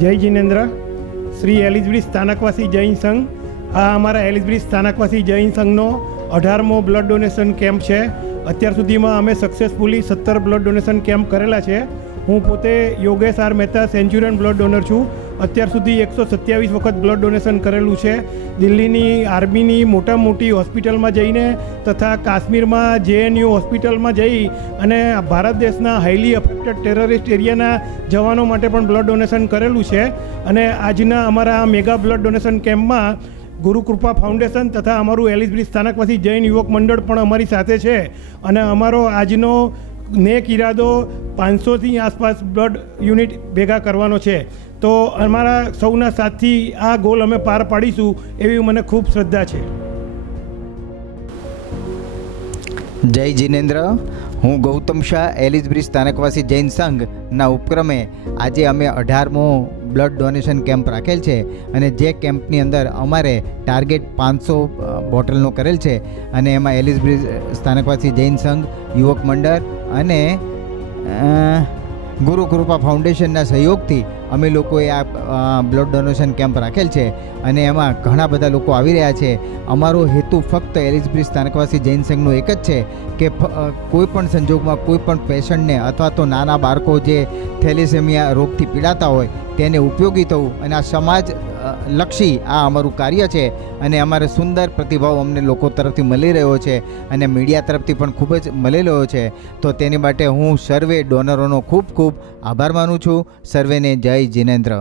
જય જિનેન્દ્ર. શ્રી એલિસબ્રિજ સ્થાનકવાસી જૈન સંઘ. આ અમારા એલિસબ્રિજ સ્થાનકવાસી જૈન સંઘનો 18મો બ્લડ ડોનેશન કેમ્પ છે. અત્યાર સુધીમાં અમે સક્સેસફુલી 17 બ્લડ ડોનેશન કેમ્પ કરેલા છે. હું પોતે Yogesh R Mehta centurion blood donor છું. અત્યાર સુધી 127 વખત બ્લડ ડોનેશન કરેલું છે. દિલ્હીની આર્મીની મોટી હોસ્પિટલમાં જઈને તથા કાશ્મીરમાં JNU હોસ્પિટલમાં જઈ અને ભારત દેશના હાઈલી અફેક્ટેડ ટેરરિસ્ટ એરિયાના જવાનો માટે પણ બ્લડ ડોનેશન કરેલું છે. અને આજના અમારા મેગા બ્લડ ડોનેશન કેમ્પમાં ગુરુકૃપા ફાઉન્ડેશન તથા અમારું એલિસબ્રિજ સ્થાનકવાસી જૈન યુવક મંડળ પણ અમારી સાથે છે. અને અમારો આજનો નેક ઈરાદો 500થી આસપાસ બ્લડ યુનિટ ભેગા કરવાનો છે. તો અમારા સૌના સાથથી આ ગોલ અમે પાર પાડીશું એવી મને ખૂબ શ્રદ્ધા છે. જય જિનેન્દ્ર. હું ગૌતમ શાહ, એલિસબ્રિજ સ્થાનકવાસી જૈન સંઘના ઉપક્રમે આજે અમે 18મો બ્લડ ડોનેશન કેમ્પ રાખેલ છે. અને જે કેમ્પની અંદર અમારે ટાર્ગેટ 500 બોટલનો કરેલ છે. અને એમાં એલિસબ્રિજ સ્થાનકવાસી જૈન સંઘ, યુવક મંડળ અને ગુરુકૃપા ફાઉન્ડેશનના સહયોગથી અમે લોકોએ આ બ્લડ ડોનેશન કેમ્પ રાખેલ છે. અને એમાં ઘણા બધા લોકો આવી રહ્યા છે. અમારો હેતુ ફક્ત એલિસબ્રિજ સ્થાનકવાસી જૈન સંઘનો એક જ છે કે કોઈ પણ સંજોગમાં કોઈ પણ પેશન્ટને અથવા તો નાના બાળકો જે થેલેસેમિયા રોગથી પીડાતા હોય તેને ઉપયોગી થવું અને આ સમાજ લક્ષી આ અમારું કાર્ય છે. અને અમારે સુંદર પ્રતિભાવ અમને લોકો તરફથી મળી રહ્યો છે અને મીડિયા તરફથી પણ ખૂબ જ મળી રહ્યો છે. તો તેની માટે હું સર્વે ડોનરોનો ખૂબ ખૂબ આભાર માનું છું. સર્વેને જય જિનેન્દ્ર.